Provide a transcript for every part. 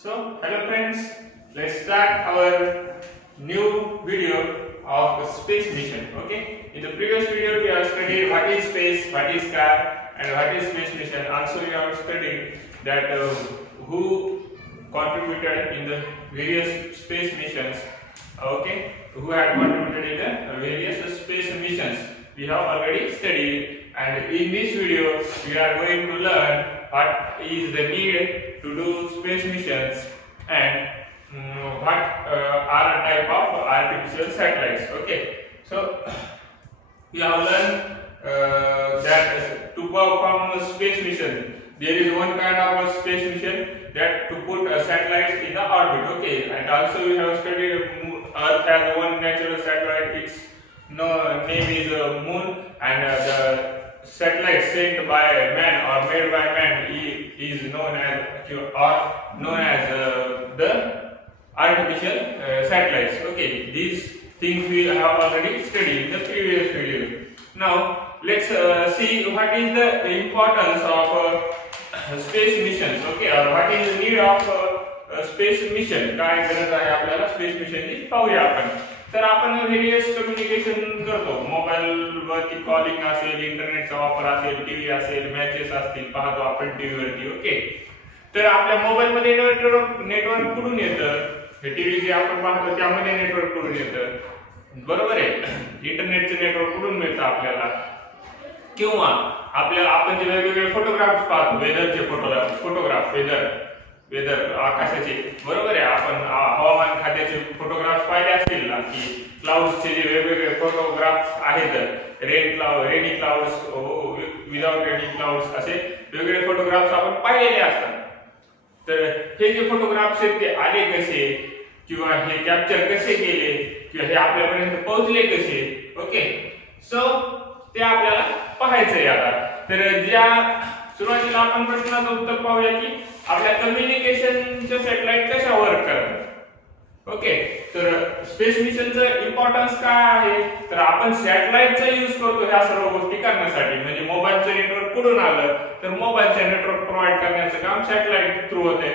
So, hello friends, let's start our new video of space mission. Okay, in the previous video we have studied what is space, what is sky, and what is space mission. Also, we have studied that who contributed in the various space missions. Okay, who had contributed in the various space missions. We have already studied, and in this video we are going to learn what is the need to do space missions and what are a type of artificial satellites. Okay, so we have learned that to perform a space mission there is one kind of a space mission that to put satellites in the orbit. Okay, and also we have studied Earth has one natural satellite. Its name is Moon, and the satellite sent by man or made by man is known as the artificial satellites. Okay, these things we have already studied in the previous video. Now let's see what is the importance of space missions. Okay, or what is the need of space mission. काय गरज आहे आपल्याला space मिशनची पाहूया आपण. तर आपण various communication करतो. मोबाईल वरती कॉलिंग असेल, इंटरनेटचा वापर असेल, टीव्ही असेल, मॅचेस असतील पाहतो आपण टीव्ही वरती. ओके, तर आपल्या मोबाईल मध्ये नेटवर्क कुठून येतं? हे टीव्ही जे आपण पाहतो त्यामध्ये नेटवर्क कुठून येतं? बरोबर आहे. इंटरनेटचे नेटवर्क कुठून मिळतं आपल्याला? किंवा आपल्याला आपण जे वेगवेगळे फोटोग्राफ्स पाहतो, वेदरचे फोटोग्राफ वेदर आकाशाचे, बरोबर आहे. आपण हवामान खात्याचे फोटोग्राफ्स पाहिले असतील ना, की क्लाउड्सचे जे वेगवेगळे फोटोग्राफ्स आहेत, rainy clouds, without rainy clouds, असे वेगवेगळे फोटोग्राफ्स आपण पाहिलेले असतात. तर हे जे फोटोग्राफ्स आहेत ते आले कसे, किंवा हे कॅप्चर कसे केले, किंवा हे आपल्यापर्यंत पोहोचले कसे? ओके, सो ते आपल्याला पाहायचंय आता. तर ज्या सुरुवातीला आपण प्रश्नाचं उत्तर पाहूया की आपल्या कम्युनिकेशनचे सॅटेलाइट कशा वर्क करतात. ओके, तर स्पेस मिशनचं इम्पॉर्टन्स काय आहे? तर आपण सॅटेलाइटचा यूज करतो ह्या सर्व गोष्टी करण्यासाठी. म्हणजे मोबाईलचं नेटवर्क कुठून आलं? तर मोबाईलचं नेटवर्क प्रोव्हाइड करण्याचं काम सॅटेलाइट थ्रू होते.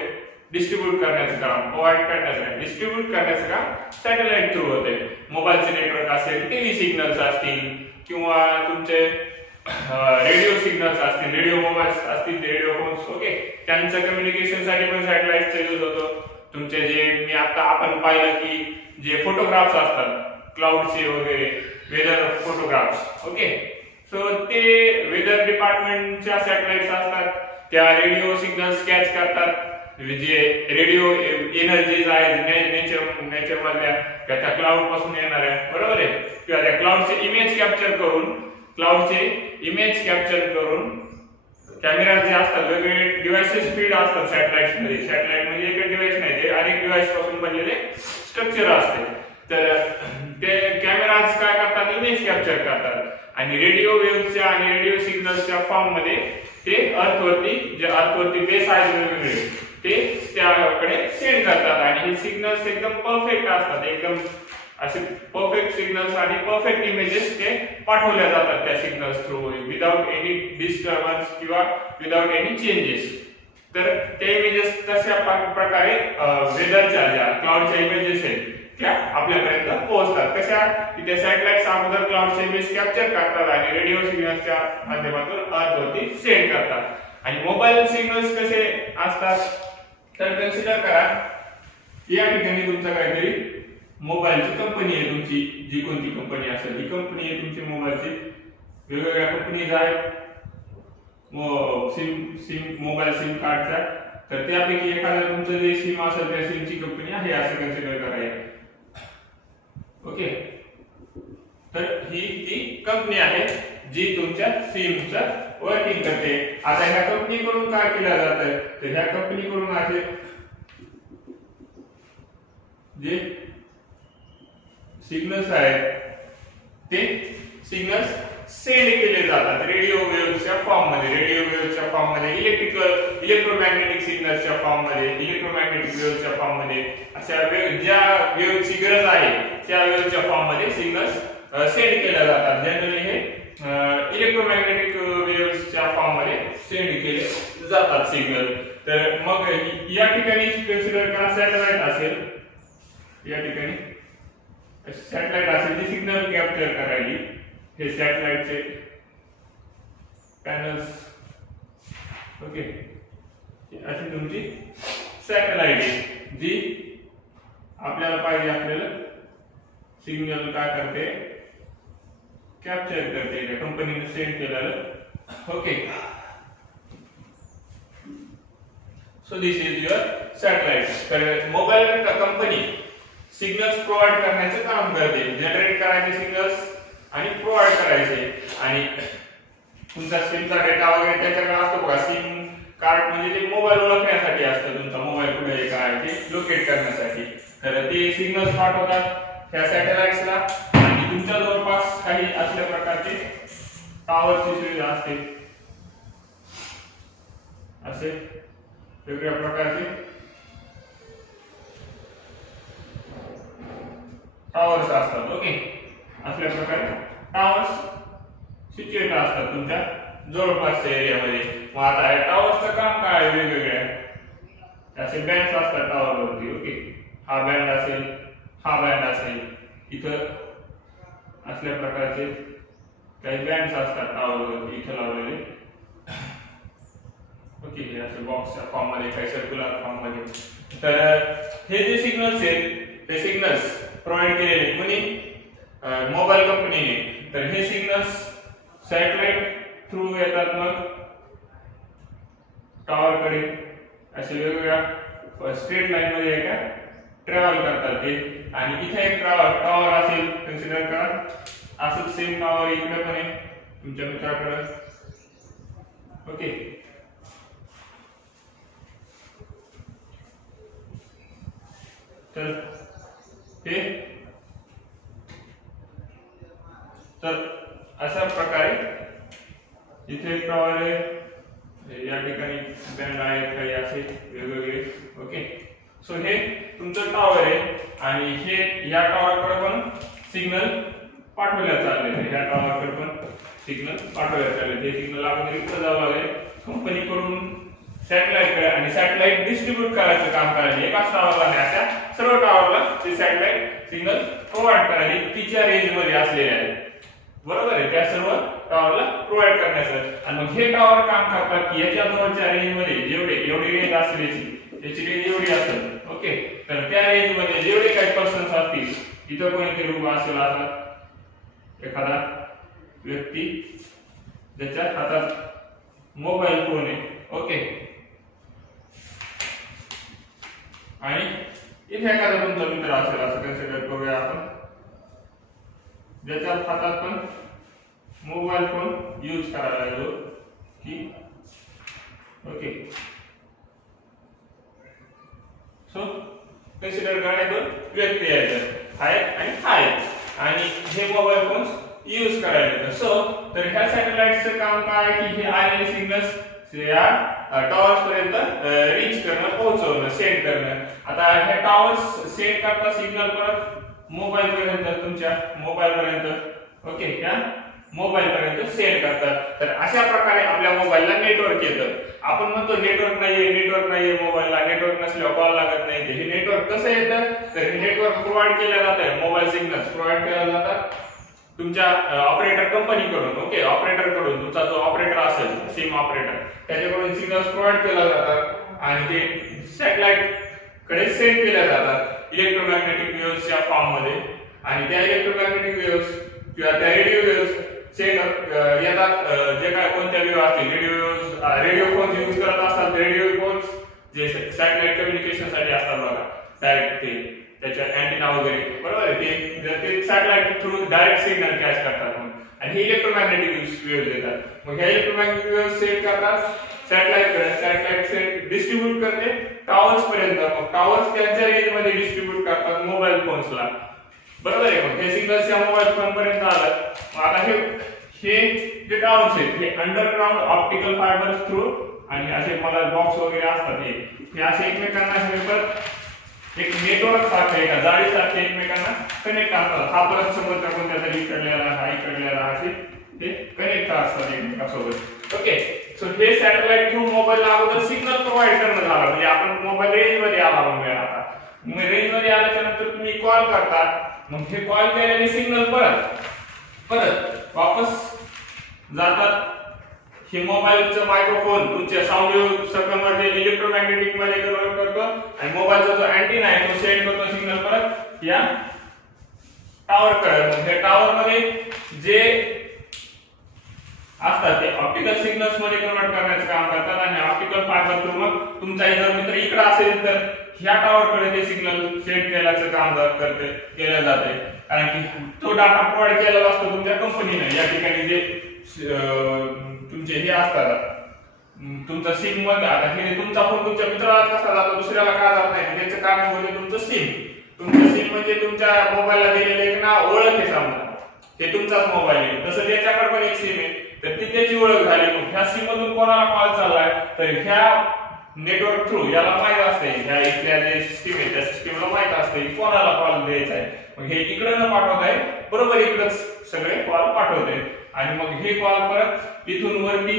डिस्ट्रीब्यूट करण्याचं काम, प्रोव्हाइड करण्याचं, डिस्ट्रीब्यूट करण्याचं काम सॅटेलाइट थ्रू होते. मोबाईलचे नेटवर्क असेल, टीव्ही सिग्नल्स असतील, किंवा तुमचे रेडिओ सिग्नल्स असतील, रेडिओ मोबाईल्स असतील, रेडिओ फोन्स. ओके, त्यांचं कम्युनिकेशन साठी पण सॅटेलाइटचा यूज होतो. तुमचे जे मी आता आपण पाहिलं की जे फोटोग्राफ्स असतात क्लाउडचे वगैरे, वेदर फोटोग्राफ्स. ओके, सो ते वेदर डिपार्टमेंटच्या सॅटेलाइट्स असतात. त्या रेडिओ सिग्नल्स कॅच करतात. जे रेडिओ एनर्जीज आहेत नेचर मधल्या त्या क्लाउड पासून येणाऱ्या, बरोबर आहे, किंवा त्या क्लाउडचे इमेज कॅप्चर करून कॅमेरा जे असतात, वेगवेगळे डिव्हाइसेस फीड असतात सॅटेलाइट्स मध्ये. सॅटेलाइट म्हणजे एक डिव्हाइस नाही, ते अनेक डिव्हाइस पासून बनलेले स्ट्रक्चर असते. तर ते कॅमेराज काय करतात? इमेज कॅप्चर करतात, आणि रेडिओ वेव्हच्या आणि रेडिओ सिग्नल्सच्या फॉर्म मध्ये ते अर्थवरती बेस आहेत वेगवेगळे, ते त्याकडे सेंड करतात. आणि हे सिग्नल्स एकदम परफेक्ट असतात, एकदम असे परफेक्ट सिग्नल्स आणि परफेक्ट इमेजेस ते पाठवल्या जातात त्या signals through, without any disturbance किंवा विदाउट एनी चेंजेस. तर ते इमेजेस तशा प्रकारे वेदरच्या ज्या क्लाउडच्या इमेजेस आहेत त्या आपल्यापर्यंत पोहोचतात. कशा? की त्या सॅटेलाइट्स अगोदर क्लाउडचे इमेज कॅप्चर करतात आणि रेडिओ सिग्नल्सच्या माध्यमातून अर्थवरती सेंड करतात. आणि मोबाईल सिग्नल्स कसे असतात? तर कन्सिडर करा या ठिकाणी तुमचा काहीतरी मोबाईलची कंपनी आहे, तुमची जी कोणती कंपनी असेल ही कंपनी आहे तुमची मोबाईलची. वेगवेगळ्या कंपनीज आहेत मोबाईल सिम कार्डच्या. तर त्यापैकी एखादं तुमचं जे सिम असेल त्या सिमची कंपनी आहे असं कन्सिडर करायचं. ओके, तर ही ती कंपनी आहे जी तुमच्या सिमचं वर्किंग करते. आता ह्या कंपनीकडून काय केलं जातं? तर ह्या कंपनीकडून असे जे सिग्नल्स आहेत ते सिग्नल्स सेंड केले जातात रेडिओ वेव्हच्या फॉर्म मध्ये, इलेक्ट्रोमॅग्नेटिक सिग्नल्सच्या फॉर्म मध्ये, इलेक्ट्रोमॅग्नेटिक वेव्हच्या फॉर्म मध्ये, अशा ज्या वेव्हची गरज आहे त्या वेव्हच्या फॉर्म मध्ये सिग्नल्स सेंड केले जातात. जनरली हे इलेक्ट्रोमॅग्नेटिक वेव्हच्या फॉर्म मध्ये सेंड केले जातात सिग्नल. तर मग या ठिकाणी कन्सिडर करा सॅटेलाइट असेल, या ठिकाणी सॅटेलाइट असेल जी सिग्नल कॅप्चर करायली, हे सॅटेलाइटचे पॅनल्स, ओके, अशी तुमची सॅटेलाइट आहे जी आपल्याला पाहिजे आपल्याला सिग्नल काय करते, कॅप्चर करते, त्या कंपनीने सेंड केलेलं, okay. So this is your satellite. तर मोबाईल कंपनी सिग्नल्स प्रोव्हाइड करण्याचे काम करते, जनरेट करायचे सिग्नल्स आणि प्रोव्हाइड करायचे. आणि तुमचा सिमचा डेटा वगैरे त्याच्याकडे असतो बघा, सिम कार्ड म्हणजे ते मोबाईल ओळखण्यासाठी असतं, तुमचा मोबाईल कुठे आहे काय ते लोकेट करण्यासाठी. तर ते सिग्नल्स पाठवतात ह्या सॅटेलाइट्सला आणि तुमच्या जवळपास काही असल्या प्रकारचे टॉवरची सुविधा असते, असे वेगवेगळ्या प्रकारचे टॉवर्स असतात, ओके. असल्या प्रकारे टॉवर्स सिच्युएट असतात तुमच्या जवळपासच्या एरियामध्ये. मग आता या टॉवर्सचं काम काय, वेगवेगळे असे बँड्स असतात टॉवरवरती, ओके. हा बँड असेल, हा बँड असेल, इथं असल्या प्रकारचे काही बँड्स असतात टॉवरवरती इथं लावलेले, ओके. हे असे बॉक्सच्या फॉर्म मध्ये, काही सर्क्युलर फॉर्म मध्ये. तर हे जे सिग्नल्स आहेत ते सिग्नल्स प्रोव्हाइड केलेले कोणी, मोबाईल कंपनीने. तर हे सिग्नल्स सॅटेलाइट थ्रू येतात मग टॉवर कडे, असे वेगवेगळ्या स्ट्रेट लाईन मध्ये एका ट्रॅव्हल करतात ते. आणि इथे एक टॉवर असेल, कन्सिडर करा असंच सेम टॉवर इकडे पण आहे तुमच्या मित्राकडे, ओके. तर हे तर अशा प्रकारे इथे एक टॉवर आहे, या ठिकाणी बँड आहेत काही असे वेगवेगळे, ओके. सो हे तुमचं टॉवर आहे आणि हे या टॉवरकडे पण सिग्नल पाठवल्या चालले, या टॉवरकडे पण सिग्नल पाठवल्या चालले. हे सिग्नल आपण रिक्त जावं लागेल कंपनीकडून सॅटेलाइट आणि सॅटेलाइट डिस्ट्रीब्यूट करायचं काम करायचे एकाच टॉवरला नाही, अशा सर्व टॉवरला ते सॅटेलाइट सिग्नल प्रोव्हाइड करायचे तिच्या रेंज मध्ये असलेले आहेत, बरोबर आहे. त्या सर्व टॉवरला प्रोव्हाइड करण्याचं. आणि मग हे टॉवर काम करतात की याच्या जवळच्या रेंज मध्ये एवढी रेंज असेल, याची रेंज एवढी असेल, ओके. तर त्या रेंज मध्ये जेवढे काही पर्सन्स असतील, इथं कोणीतरी उभा असेल, असा एखादा व्यक्ती ज्याच्या हातात मोबाईल फोन आहे, ओके. आणि इथे एखादा तुमचा मित्र असेल, असं कन्सिडर करूया आपण, ज्याच्या हातात पण मोबाईल फोन यूज करायला लागलो की, ओके. सो कन्सिडर करा दोन व्यक्ती आहेत, आणि आणि हे मोबाईल फोन यूज करायला. सो तर ह्या सॅटेलाइटचं काम काय की हे आलेले सिग्नल्स या टॉवर्स पर्यंत रीच करणं, पोहोचवणं, सेंड करणं. आता हे टॉवर्स सेंड करतात सिग्नल परत मोबाईल पर्यंत, तुमच्या मोबाईल पर्यंत, ओके. त्या मोबाईल पर्यंत सेंड करतात. तर अशा प्रकारे आपल्या मोबाईलला नेटवर्क येतं. आपण म्हणतो नेटवर्क नाहीये मोबाईलला, नेटवर्क नसल्यावर कॉल लागत नाही. हे नेटवर्क कसं येतं, तर हे नेटवर्क प्रोव्हाइड केलं जातं, मोबाईल सिग्नल्स प्रोव्हाइड केले जातात तुमच्या ऑपरेटर कंपनीकडून, ओके. ऑपरेटर कडून, तुमचा जो ऑपरेटर असेल, सिम ऑपरेटर, त्याच्याकडून सिग्नल्स प्रोव्हाइड केले जातात आणि ते सॅटेलाइट कडे सेंड केले जातात इलेक्ट्रोमॅग्नेटिक वेव्हच्या फॉर्म मध्ये. आणि त्या इलेक्ट्रोमॅग्नेटिक वेव्हज किंवा त्या रेडिओ वेव्हज येतात, जे काय कोणत्या वेव्ह असतील, रेडिओ फोन यूज करत असतात, रेडिओ फोन्स जे सॅटेलाइट कम्युनिकेशन साठी असतात बघा, डायरेक्ट ते त्याच्या अँटेना वगैरे, बरोबर आहे. ते satellite through direct signal catch करतात आणि हे इलेक्ट्रोमॅग्नेटिक वेव्ह देतात. मग ह्या इलेक्ट्रोमॅग्नेटिक वेव्ह सेंड करतात सॅटेलाइट सेंड डिस्ट्रीब्यूट करते टॉवर्स पर्यंत. मग टॉवर्स त्यांच्या रेंज मध्ये डिस्ट्रीब्यूट करतात मोबाईल फोन्सला, बरोबर आहे. मग हे सिग्नल्स या मोबाईल फोन पर्यंत आलं. आता हे जे टॉवर्स आहेत हे अंडरग्राउंड ऑप्टिकल फायबर्स थ्रू आणि असे मला बॉक्स वगैरे असतात, हे असे एकमेकांना एक नेटवर्क सारखं, एका जाळी सारखे एकमेकांना कनेक्ट असतात. हा परत समोरच्या कोणत्या तरी इकडल्याला, हा इकडल्याला, असे हे कनेक्ट असतात एकमेकांसोबत. ओके, सो हे सॅटेलाइट थ्रू मोबाईलला अगोदर सिग्नल प्रोव्हाइड करणं झालं, म्हणजे आपण मोबाईल रेंज मध्ये आला म्हणूया. आता मग रेंज मध्ये आल्याच्या नंतर तुम्ही कॉल करता, मग हे कॉल केलेले सिग्नल परत वापस जातात. हे मोबाईलचं मायक्रोफोन तुमच्या साऊंड वेव्ह सर्कलमध्ये इलेक्ट्रोमॅग्नेटिक मध्ये कन्वर्ट करतो आणि मोबाईलचा जो अँटीना आहे तो सेंड करतो सिग्नल परत या टावर कडे. हे टावर मध्ये जे असतात ते ऑप्टिकल सिग्नल्स मध्ये कन्वर्ट करण्याचं काम करतात आणि ऑप्टिकल फायबर थ्रू मग तुमचा जर मित्र इकडे असेल तर ह्या टावर कडे ते सिग्नल सेंड केल्याचं काम केलं जाते, कारण की तो डाटा प्रोव्हाइड केलेला असतो तुमच्या कंपनीने. या ठिकाणी जे तुमचे हे असतात तुमचा सिम मध्ये, आता हे तुमचा फोन तुमच्या मित्राला कसा जातो दुसऱ्याला का जात नाही, त्याचं कारण म्हणजे तुमचं सिम. तुमचं सिम म्हणजे तुमच्या मोबाईलला दिलेले एक नाव, ओळख आहे समजा, हे तुमचाच मोबाईल आहे. तसं त्याच्याकडे पण एक सिम आहे, तर ती त्याची ओळख झाली. मग ह्या सिम मधून कोणाला कॉल चाललाय तर ह्या नेटवर्क थ्रू याला माहित असते, ह्या इथल्या जे सिस्टीम आहे त्या सिस्टीमला माहित असते की कोणाला कॉल द्यायचा आहे. मग हे इकडे न पाठवत आहे बरोबर इकडेच सगळे कॉल पाठवते आणि मग हे कॉल परत इथून वरती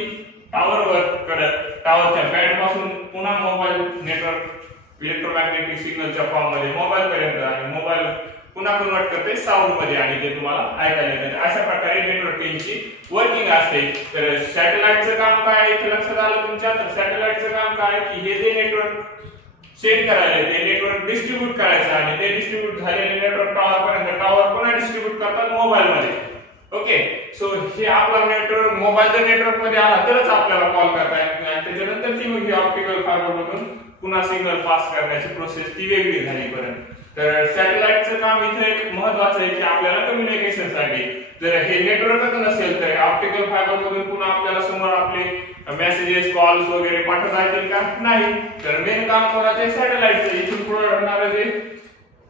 टावरच्या बँड पासून पुन्हा मोबाईल नेटवर्क इलेक्ट्रोमॅग्नेटिक सिग्नलच्या फॉर्म मध्ये मोबाईल पर्यंत आणि मोबाईल पुन्हा कन्वर्ट करते साऊंड मध्ये आणि ते तुम्हाला ऐकायला येते. अशा प्रकारे नेटवर्किंगची वर्किंग असते. तर सॅटेलाइटचं काम काय इथे लक्षात आलं तुमच्या? तर सॅटेलाइटचं काम काय की हे जे नेटवर्क सेंड करायला ते नेटवर्क डिस्ट्रीब्यूट करायचं आणि ते डिस्ट्रीब्यूट झालेले नेटवर्क टावर पर्यंत, टावर पुन्हा डिस्ट्रीब्यूट करतात मोबाईल मध्ये. ओके, सो हे आपला नेटवर्क मोबाईलच्या नेटवर्क मध्ये आला तरच आपल्याला कॉल करता येईल आणि त्याच्यानंतर ती मग ऑप्टिकल फायबर मधून पुन्हा सिग्नल पास करण्याची प्रोसेस ती वेगळी झाली पर्यंत. तर सॅटेलाइटचं काम इथे एक महत्त्वाचं आहे की आपल्याला कम्युनिकेशन साठी जर हे नेटवर्कच नसेल तर ऑप्टिकल फायबर मधून पुन्हा आपल्याला समोर आपले मेसेजेस कॉल्स वगैरे पाठवता येतील का? नाही. तर मेन काम कोणाचे? सॅटेलाइटचं. इथून पुढे होणारे जे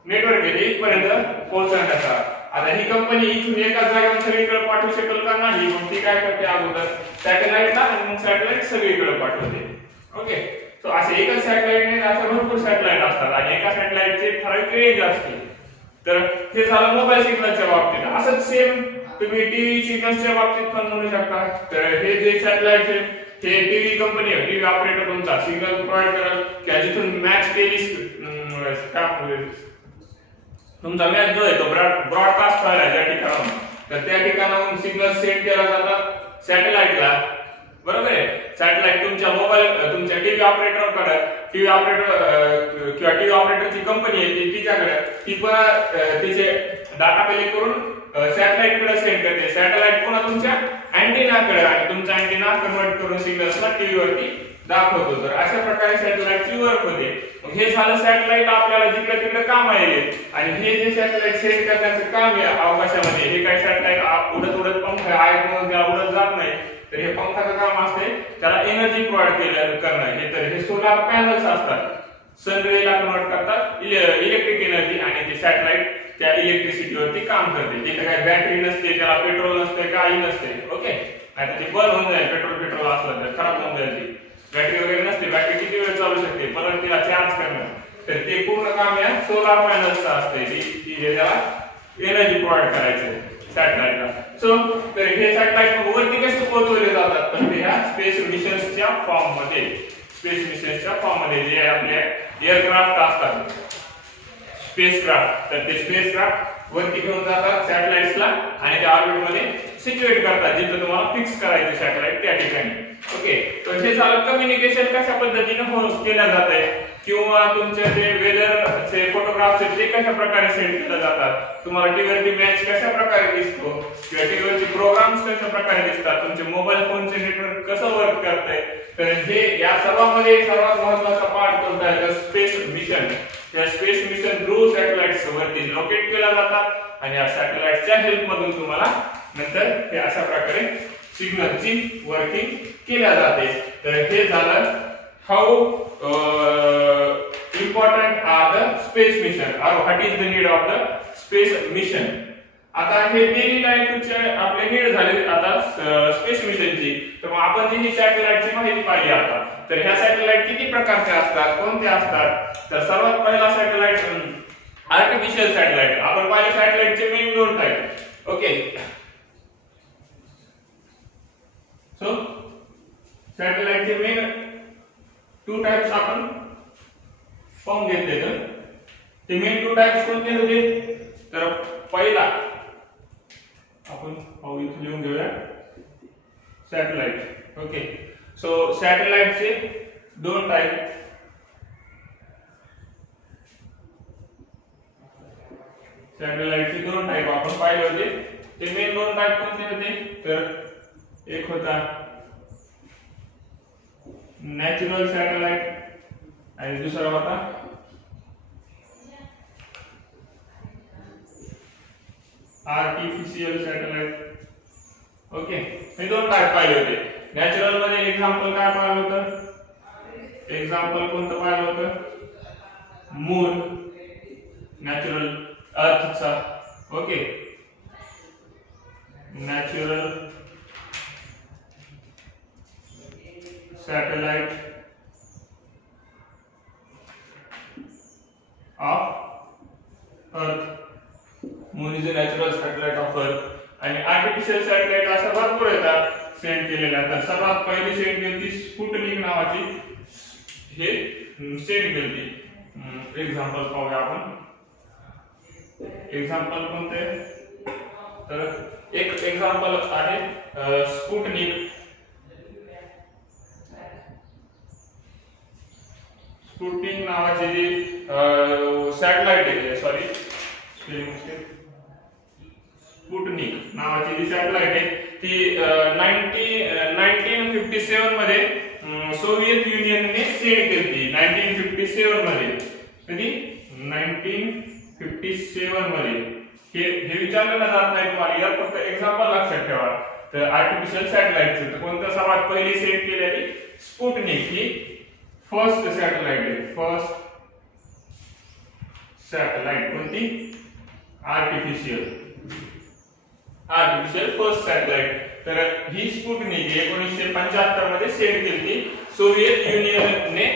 नेटवर्क आहे ते इथपर्यंत पोहोचवण्याचा. आता ही कंपनी इथून एकाच जागेवर सगळीकडे पाठवू शकेल का? नाही. मग ती काय करते अगोदर सॅटेलाइटला आणि मग सॅटेलाइट सगळीकडे पाठवते. ओके, सो असे एका सॅटेलाइटने अशा भरपूर सॅटेलाइट असतात आणि एका सॅटेलाइटचे ठराविक रेंज असते. तर हे झालं मोबाईल सिग्नलच्या बाबतीत. असंच सेम तुम्ही टीव्ही सिग्नलच्या बाबतीत पण म्हणू शकता. तर हे जे सॅटेलाइट आहे हे टीव्ही कंपनी आहे, टीव्ही ऑपरेटर तुमचा सिग्नल प्रोव्हाइड करेल की जिथून मॅच टेलिस तुमचा मॅच जो आहे तो ब्रॉडकास्ट व्हायला ज्या ठिकाणाहून, तर त्या ठिकाणाहून सिग्नल सेंड केला जातात सॅटेलाइटला. बरोबर आहे. सॅटेलाइट तुमच्या मोबाईल तुमच्या टीव्ही ऑपरेटरकडे, टीव्ही ऑपरेटर किंवा टीव्ही ऑपरेटरची कंपनी आहे तिच्याकडे ती पण तिचे डाटा कलेक्ट करून सॅटेलाइट कडे सेंड करते. सॅटेलाइट पुन्हा तुमच्या अँटेनाकडे आणि तुमचा अँटेना कन्वर्ट करून सिग्नल्सला टीव्ही वरती दाखवतो. तर अशा प्रकारे सॅटेलाइटची वर्क होते. हे झालं सॅटेलाइट आपल्याला जिकडे तिकडे काम आहे. आणि हे जे सॅटेलाइट सेंड करण्याचं काम आहे अवकाशामध्ये, हे काही सॅटेलाइट उडत पंख आहेत म्हणून त्याला उडत जात नाही, तर हे पंखाचं काम असते त्याला एनर्जी प्रोव्हाइड करणं. हे तर हे सोलार पॅनल्स असतात, सन रेला कन्वर्ट करतात इलेक्ट्रिक एनर्जी आणि ते सॅटेलाइट त्या इलेक्ट्रिसिटीवरती काम करते. तिथे काही बॅटरी नसते, त्याला पेट्रोल नसते, काही नसते. ओके, आणि ते बंद होऊन जाईल. पेट्रोल असलं तर खराब होऊन जाईल. ती बॅटरी वगैरे नसते, बॅटरी किती वेळ चालू शकते, परत तिला चार्ज करणं, तर ते पूर्ण काम या सोलार पॅनल्सचं असते की ज्याला एनर्जी प्रोव्हाइड करायचं सॅटेलाइटला. सो तर हे सॅटेलाइट वरती कसे पोहोचवले जातात तर ते ह्या स्पेस मिशन्सच्या फॉर्म मध्ये, जे आपले एअरक्राफ्ट असतात स्पेसक्राफ्ट, तर ते स्पेसक्राफ्ट वरती घेऊन जातात सॅटेलाइट्सला आणि त्या ऑर्बिट मध्ये सिच्युएट करतात जिथे तुम्हाला फिक्स करायचे सॅटेलाइट त्या ठिकाणी. ओके, तर हे झालं कम्युनिकेशन कशा पद्धतीने केलं जात आहे किंवा तुमचे जे वेदरचे फोटोग्राफ्स आहेत ते कशा प्रकारे सेंड केले जातात, तुम्हाला टीव्हीवरती मॅच कशा प्रकारे दिसतो किंवा टीव्हीवरती प्रोग्राम्स कशा प्रकारे दिसतात, तुमचे मोबाईल फोनचे नेटवर्क कसं वर्क करतंय. तर हे या सर्वांमध्ये सर्वात महत्त्वाचा पार्ट कोणता आहे तर स्पेस मिशन. या स्पेस मिशन थ्रू सॅटेलाइट्स वरती लोकेट केला जातात आणि या सॅटेलाइटच्या हेल्प मधून तुम्हाला नंतर हे अशा प्रकारे सिग्नलची वर्किंग केल्या जाते. तर हे झालं how important are the space mission और what is the need of the space mission. आता हे डेली लाईफचे आपले नीड झाले आता स्पेस मिशनची. तर मग आपण जी सॅटेलाइटची माहिती पाहिली आता, तर ह्या सॅटेलाइट किती प्रकारचे असतात, कोणते असतात. तर सर्वात पहिला सॅटेलाइट आर्टिफिशियल सॅटेलाइट. आपण पाहिले सॅटेलाइटचे मेन दोन टाइप. ओके, सॅटेलाइटचे मेन टू टाइप्स आपण पाहून घेतले. तर ते मेन टू टाइप्स कोणते होते? तर पहिला आपण इथे लिहून घेऊया सॅटेलाइट. ओके, सो सॅटेलाइटचे दोन टाइप. सॅटेलाइटचे दोन टाइप आपण पाहिले होते. ते मेन दोन टाइप कोणते होते? तर एक होता नॅचरल सॅटेलाइट आणि दुसरा होता आर्टिफिशियल सॅटेलाइट. ओके, हे दोन टाइप पाहिले होते. नॅचरल मध्ये एक्झाम्पल काय पाहिलं होतं? एक्झाम्पल कोणतं पाहिलं होतं? मून, नॅचरल अर्थचा. Okay, natural satellite of earth. Moon is a natural satellite of earth. आणि आर्टिफिशियल सॅटेलाइट अशा भरपूर येतात सेंड केलेल्या. तर सर्वात पहिली सेंड केली स्पुटनिक नावाची, हे सेंड केली. एक्झाम्पल पाहूया आपण. एक्झाम्पल कोणते? तर एक एक्झाम्पल आहे स्पुटनिक. स्पुटनिक नावाची जी सॅटेलाइट आहे, सॉरी स्पुटनिक नावाची जी सॅटेलाइट आहे ती 1957 मध्ये सोव्हिएत युनियनने सेंड केली. 1957 मध्ये. कधी? 1957 मध्ये. हे विचारलं जात नाही तुम्हाला, यात फक्त एक्झाम्पल लक्षात ठेवा. तर आर्टिफिशियल सॅटेलाइटचं तर कोणतं सर्वात पहिली सेंड केलेली? स्पुटनिक ही फर्स्ट सॅटेलाइट आहे. फर्स्ट सॅटेलाइट कोणती? Artificial first satellite. तर ही स्पुटनिक 1975 मध्ये सेंड केली, सोव्हिएत युनियनने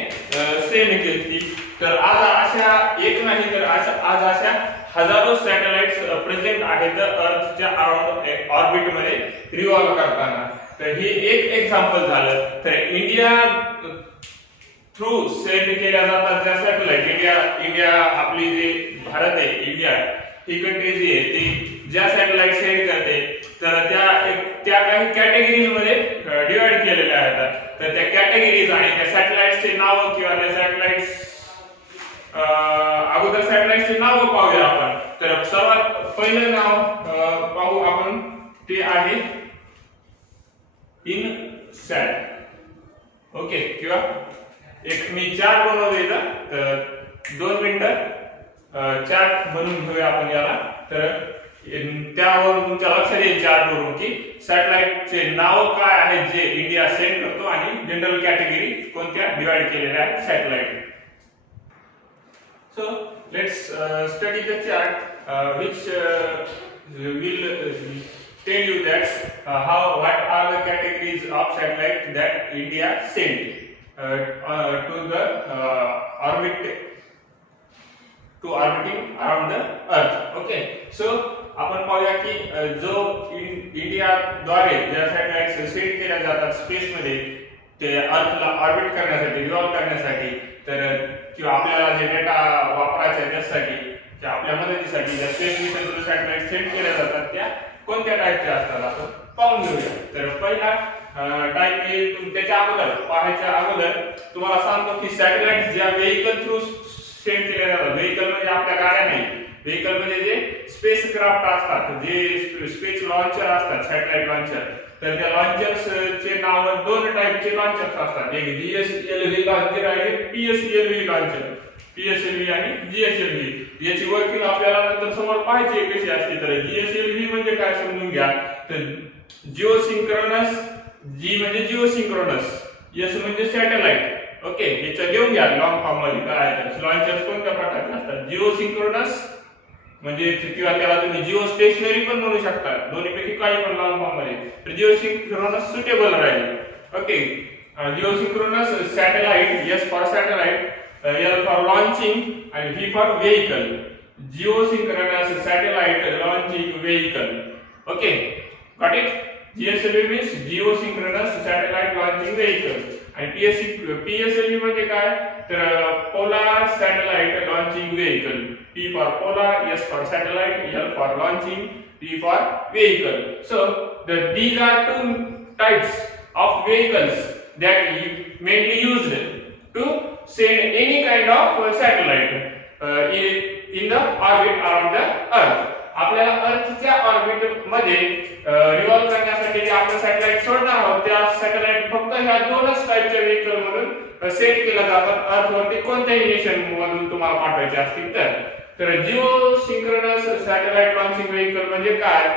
सेंड केली. तर आज अशा एक नाही तर आज अशा हजारो सॅटेलाइट्स प्रेझेंट आहेत अर्थच्या अराउंड ऑर्बिट मध्ये रिव्हॉल्व करताना. तर हे एक एक्झाम्पल झालं. तर इंडिया थ्रू सेंड केल्या जातात ज्या सॅटेलाइट, इंडिया आपली जे भारत आहे, इंडिया ही कंट्री जी आहे ती ज्या सॅटेलाइट सेंड करते तर त्या काही कॅटेगरीज मध्ये डिवाइड केलेल्या आहेत. तर त्या कॅटेगरीज आणि त्या सॅटेलाइट्सचे नाव किंवा त्या सॅटेलाइट्स अगोदर सॅटेलाइट्सचे नाव पाहूया आपण. तर सर्वात पहिलं नाव पाहू आपण, ते आहे इनसॅट. ओके, किंवा एक मी चार्ट बनवले इथं, तर 2 मिनिटं चार्ट बनवून घेऊया आपण याला. तर त्यावरून तुमच्या लक्षात येईल चार्ट वरून की सॅटेलाइटचे नाव काय आहेत जे इंडिया सेंड करतो आणि जनरल कॅटेगरी कोणत्या डिवाइड केलेल्या आहेत satellite. So let's study the chart which will tell you that what are the categories of satellite that India sent to the orbiting around the earth. Okay, so आपण पाहूया की जो India द्वारे ज्या satellites send केल्या जातात space मध्ये ते अर्थला ऑर्बिट करण्यासाठी, रिव्हॉल्व करण्यासाठी, तर किंवा आपल्याला जे डेटा वापरायचा आहे त्यासाठी, त्या आपल्या मदतीसाठी ज्या स्पेस मिशन सॅटेलाइट सेंड केल्या जातात त्या कोणत्या टाइपच्या असतात आपण पाहून घेऊया. तर पहिला टाइप मी त्याच्या अगोदर पाहायच्या अगोदर तुम्हाला सांगतो की सॅटेलाइट ज्या व्हेइकल थ्रू सेंड केल्या जातात, व्हेइकल म्हणजे आपल्या गाड्या नाही, व्हेइकल म्हणजे जे स्पेस क्राफ्ट असतात, जे स्पेस लॉन्चर असतात, सॅटेलाइट लॉन्चर. तर त्या लॉन्चर्सचे नाव 2 टाइपचे लॉन्चर्स असतात. एक जीएसएलव्ही लॉन्चर आणि पीएसएलव्ही लॉन्चर. पीएसएलव्ही आणि जीएसएलव्ही याची वर्किंग आपल्याला नंतर समोर पाहायची कशी असते. तर जीएसएलव्ही म्हणजे काय समजून घ्या. तर जिओसिंक्रोनस, जी म्हणजे जिओसिंक्रोनस, एस म्हणजे सॅटेलाइट. ओके, याचं घेऊन घ्या लॉंग फॉर्म मध्ये काय आहे. लॉन्चर्स कोणत्या प्रकारचे असतात? जिओसिंक्रोनस म्हणजे किंवा त्याला तुम्ही जिओ स्टेशनरी पण म्हणू शकता, दोन्हीपैकी काही पण लॉंग फॉर्म मध्ये. तर जिओसिंक्रोनस सुटेबल राहील. Okay, geosynchronous satellite, S for satellite, L for launching आणि V for vehicle. Geosynchronous satellite launching vehicle. Okay, got it. GSLV means Geosynchronous Satellite Launching Vehicle. आणि PSLV म्हणजे काय तर polar satellite launching vehicle. P for polar, S for satellite, L for launching, V for vehicle. So these are two types of vehicles that mainly used to send any kind of satellite in the orbit around the earth. आपल्याला अर्थच्या orbit मध्ये revolve करण्यासाठी जे आपण satellite सोडणार आहोत त्या satellite फक्त ह्या दोनच टाइपच्या व्हेइकल मधून सेट केल्या जातात अर्थवरती कोणत्याही नेशन मधून तुम्हाला पाठवायचे असतील तर जिओसिंक्रोनस सॅटेलाइट लॉन्चिंग व्हेइकल म्हणजे काय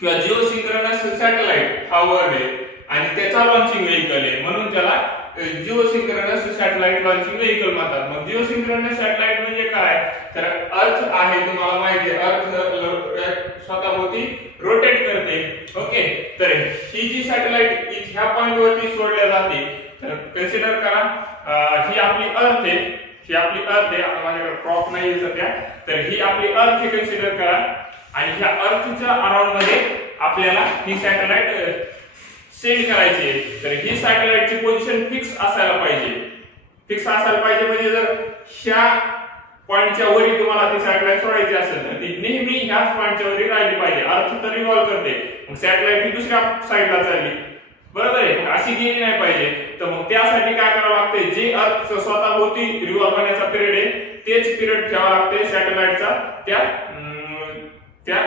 किंवा जिओसिंक्रोनस सॅटेलाइट हा वर्ड आहे आणि त्याचा लॉन्चिंग व्हेइकल आहे म्हणून त्याला जिओसिंक्रोनस सॅटेलाइट लॉन्चिंग व्हेइकल म्हणतात. मग जिओसिंक्रोनस सॅटेलाइट म्हणजे काय तर अर्थ आहे तुम्हाला माहिती आहे अर्थ स्वतःभोवती रोटेट करते. ओके तर ही जी सॅटेलाइट ह्या पॉइंट वरती सोडल्या जाते तर कन्सिडर करा ही आपली अर्थ आहे माझ्याकडे क्रॉप नाही सध्या तर ही आपली अर्थ हे कन्सिडर करा आणि ह्या अर्थच्या अराउंड मध्ये आपल्याला ही सॅटेलाइट सेंड करायची आहे. तर ही सॅटेलाइटची पोझिशन फिक्स असायला पाहिजे म्हणजे जर ह्या पॉइंटच्या वरी तुम्हाला ती सॅटेलाइट सोडायची असेल तर ती नेहमी ह्याच पॉइंटच्या वरी राहिली पाहिजे. अर्थ तर रिव्हॉल्व करते मग सॅटेलाइट ही दुसऱ्या साइडला चालली बरोबर आहे अशी गेली नाही पाहिजे. तर मग त्यासाठी काय करावं लागते जे अर्थ स्वतःभोवती रिव्हॉल्व होण्याचा पिरियड आहे तेच पिरियड ठेवावा लागते सॅटेलाइटचा त्या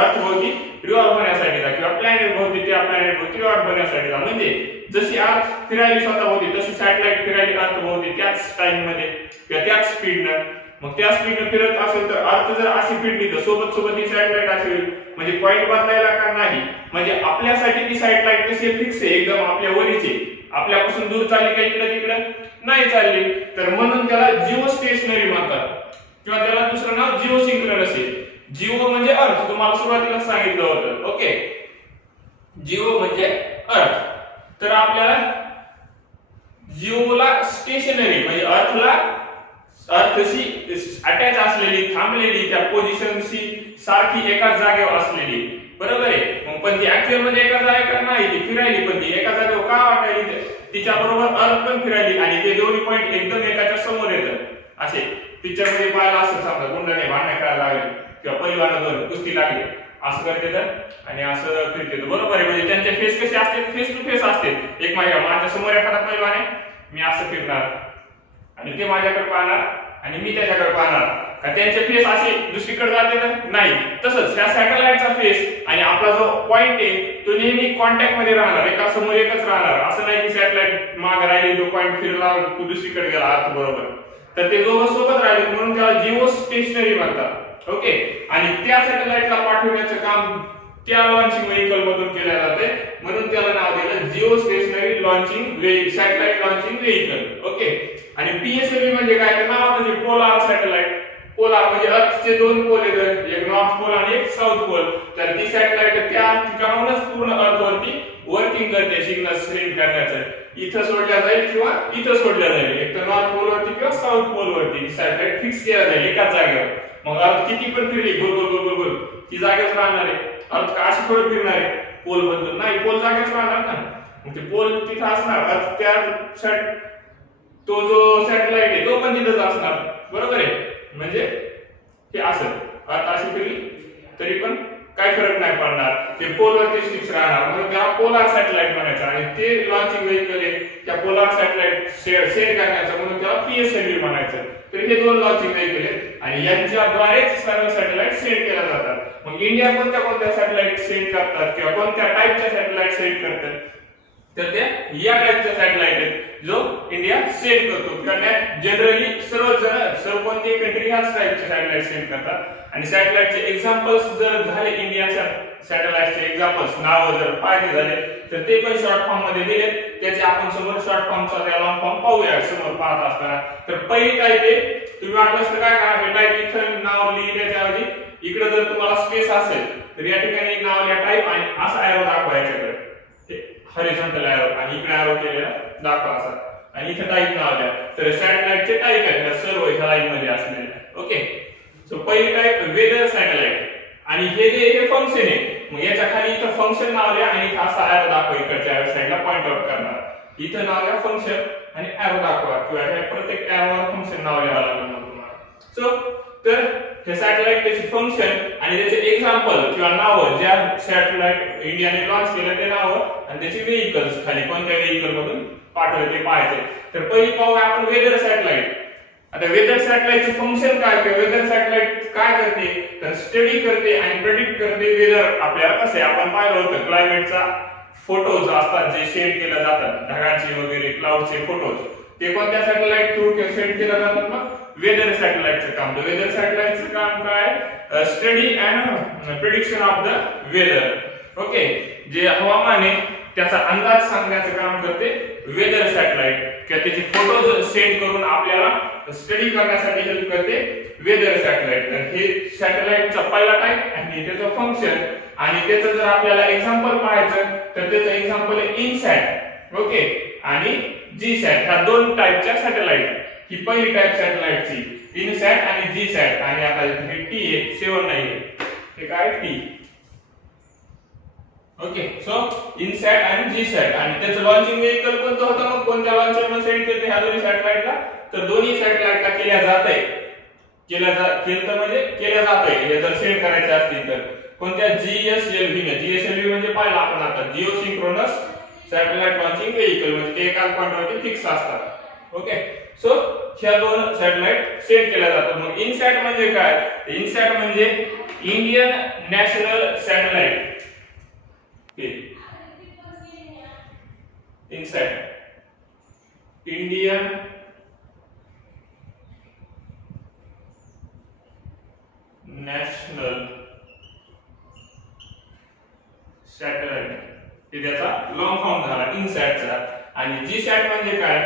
अर्थ भोवती रिव्हॉल्व होण्यासाठीचा किंवा प्लॅनेट भोवती त्या प्लॅनेट भोवती रिव्हॉल्व होण्यासाठीचा. म्हणजे जशी अर्थ फिरायली स्वतःभोवती तशी सॅटेलाइट फिरायली अर्थ भोवती त्याच टाइम मध्ये किंवा त्याच स्पीडनं. मग त्या स्पीडनं फिरत असेल तर अर्थ जर अशी फिरली तर सोबत ही सॅटेलाइट असेल म्हणजे पॉइंट बदलायला का नाही म्हणजे आपल्यासाठी ती सॅटेलाइट कशी फिक्स आहे एकदम आपल्या वरीची आपल्यापासून दूर चालली का इकडे तिकडे नाही चालली तर म्हणून त्याला जिओ स्टेशनरी म्हणतात किंवा त्याला दुसरं नाव जिओसिंक्रोनस आहे. जिओ म्हणजे अर्थ तुम्हाला सुरुवातीला सांगितलं होतं. ओके जिओ म्हणजे अर्थ तर आपल्याला जिओला स्टेशनरी म्हणजे अर्थशी अटॅच असलेली थांबलेली त्या पोझिशनशी सारखी एकाच जागेवर असलेली बरोबर आहे. मग पण ती ऍक्च्युअल मध्ये एका जागेवर नाही ती फिरायली पण ती एका जागेवर का वाटायली तिच्या बरोबर अर्थ पण फिरायली आणि ते दोन्ही पॉइंट एकदम एकाच्या समोर येतात असे पिक्चर मध्ये पाहायला असं समजा गुंडाने भांडण करायला लागले किंवा पहिलवान दोन कुस्ती लागली असं करते तर आणि असं फिरते बरोबर आहे. म्हणजे त्यांचे फेस कसे असते फेस टू फेस असते एक माझ्या समोर एखादा पहिलवान आहे मी असं फिरणार आणि ते माझ्याकडे पाहणार आणि मी त्याच्याकडे पाहणार का त्यांचे फेस असे दुसरीकडे जाते ना नाही. तसंच ह्या सॅटेलाइटचा फेस आणि आपला जो पॉइंट आहे तो नेहमी कॉन्टॅक्ट मध्ये राहणार एका समोर एकच राहणार असं नाही की सॅटेलाइट मागे राहिली जो पॉइंट फिरला तू दुसरीकडे गेला अर्थ बरोबर तर ते दोघं सोबत राहिले म्हणून त्याला जिओ स्टेशनरी म्हणतात. ओके आणि त्या सॅटेलाइटला पाठवण्याचं काम त्या लॉन्चिंग व्हेइकल मधून केले जाते म्हणून त्याला नाव दिलं geostationary launching satellite launching vehicle. Okay आणि PSLV म्हणजे काय तर नाव म्हणजे पोलार सॅटेलाइट. पोलार म्हणजे अर्थचे दोन पोल आहेत एक नॉर्थ पोल आणि एक साऊथ पोल तर ती सॅटेलाइट त्या ठिकाणाहूनच पूर्ण अर्थवरती वर्किंग करते सिग्नल सेंड करण्याचं इथं सोडल्या जाईल किंवा इथं सोडल्या जाईल एक तर नॉर्थ पोल वरती किंवा साऊथ पोल वरती सॅटेलाइट फिक्स केला जाईल एकाच जागेवर. मग अर्थ किती पण फिरली गोल ती जागेच राहणार आहे. अर्थ का अशी थोडी फिरणार आहे पोल बदलून नाही पोल जागेच राहणार ना मग ते पोल तिथं असणार अर्थ त्या तो जो सॅटेलाइट आहे तो पण तिथंच असणार बरोबर आहे. म्हणजे हे असं अर्थ अशी फिरली तरी पण काय फरक नाही पडणार ते पोल वरती फिक्स राहणार म्हणून त्याला पोलार सॅटेलाइट म्हणायचं आणि ते लॉन्चिंग व्हेइकल आहे त्या पोलार सॅटेलाइट सेंड करण्याचं म्हणून त्याला PSLV म्हणायचं. तर हे दोन लॉन्चिंग व्हेइकल आहेत आणि यांच्याद्वारेच सर्व सॅटेलाइट सेंड केल्या जातात. मग इंडिया कोणत्या सॅटेलाइट सेंड करतात किंवा कोणत्या टाइपच्या सॅटेलाइट सेंड करतात तर ते या टाइपच्या सॅटेलाइट आहेत जो इंडिया सेंड करतो किंवा जनरली सर्व कोणती कंट्री ह्याच टाइपचे सॅटेलाइट सेंड करतात. आणि सॅटेलाइटचे एक्झाम्पल्स जर झाले इंडियाच्या सॅटेलाइटचे एक्झाम्पल्स नाव जर पाहिजे झाले तर ते पण शॉर्ट फॉर्म मध्ये दिले त्याचे आपण समोर शॉर्ट फॉर्मचा त्या लॉंग फॉर्म पाहूया समोर पाहत असताना. तर पहिली टाइप आहे तुम्ही वाटलं काय करा हे टाइप इथं नाव लिहिण्याच्या ऐवजी इकडे जर तुम्हाला स्पेस असेल तर या ठिकाणी नाव लिहा टाइप आणि असा एरो दाखवा याच्याकडे हॉरिझॉन्टल एरो आणि इकडे एरो केलेला दाखवा असा आणि इथे टाइप नाव द्या. तर सॅटेलाइटचे टाइप आहेत सर्व ह्या लाईन मध्ये असलेले. ओके सो पहिली टाइप वेदर सॅटेलाइट आणि हे जे फंक्शन आहे मग याच्या खाली इथं फंक्शन नाव लिहा आणि असा एरो दाखवा इकडच्या साईडला पॉइंट आउट करणार. इथं नाव लिहा फंक्शन आणि एरो दाखवा किंवा हे प्रत्येक एरोवर फंक्शन नाव लिहावं लागेल तुम्हाला. सो तर हे सॅटेलाइट त्याचे फंक्शन आणि त्याचे एक्झाम्पल किंवा नाव ज्या सॅटेलाइट इंडियाने लॉन्च केलं ते नाव आणि त्याचे व्हेइकल्स खाली कोणत्या व्हेइकल मधून पाठवले ते पाहायचे. तर पहिली पाहूया आपण वेदर सॅटेलाइट. आता वेदर सॅटेलाइटचे फंक्शन काय किंवा वेदर सॅटेलाइट काय करते तर स्टडी करते आणि प्रेडिक्ट करते वेदर. आपल्याला कसं आहे आपण पाहिलं होतं क्लायमेटचा फोटोज असतात जे शेअर केले जातात ढगांचे वगैरे क्लाउडचे फोटोज ते कोणत्या सॅटेलाइट थ्रू सेंड केले जातात मग वेदर सॅटेलाइटचं काम. तर वेदर सॅटेलाइटचं काम काय study and prediction of the weather. Okay जे हवामान आहे त्याचा अंदाज सांगण्याचं काम करते वेदर सॅटेलाइट किंवा त्याचे फोटोज सेंड करून आपल्याला स्टडी करण्यासाठी हेल्प करते वेदर सॅटेलाइट. तर हे सॅटेलाइटचा पहिला टाइप आणि त्याचं फंक्शन आणि त्याचं जर आपल्याला एक्झाम्पल पाहायचं तर त्याचं एक्झाम्पल आहे इनसॅट ओके आणि जीसॅट. ह्या दोन टाइपच्या सॅटेलाइट. ही पहिली टाइप सॅटेलाइटची इनसॅट आणि जीसॅट आणि आता हे टी आहे 7 नाही हे काय टी. ओके सो इनसॅट आणि जीसॅट आणि त्याचं लॉन्चिंग व्हेइकल कोणतं होतं मग कोणत्या लॉन्चरला सेंड केलं ह्या दोन्ही सॅटेलाइटला तर दोन्ही सॅटेलाइटला केल्या जात आहे. केल्या जात आहे हे जर सेंड करायचे असतील तर कोणत्या जीएसएलव्ही ने. जीएसएलव्ही म्हणजे पाहिलं आपण आता Jio synchronous satellite launching vehicle म्हणजे ते एकाच पॉइंटवरती फिक्स असतात. ओके सो ह्या दोन सॅटेलाइट सेंड केल्या जातात. मग इनसॅट म्हणजे काय इनसॅट म्हणजे Indian national satellite. INSAT Indian national satellite हे त्याचा लॉंग फॉर्म झाला इनसॅटचा. आणि जीसॅट म्हणजे काय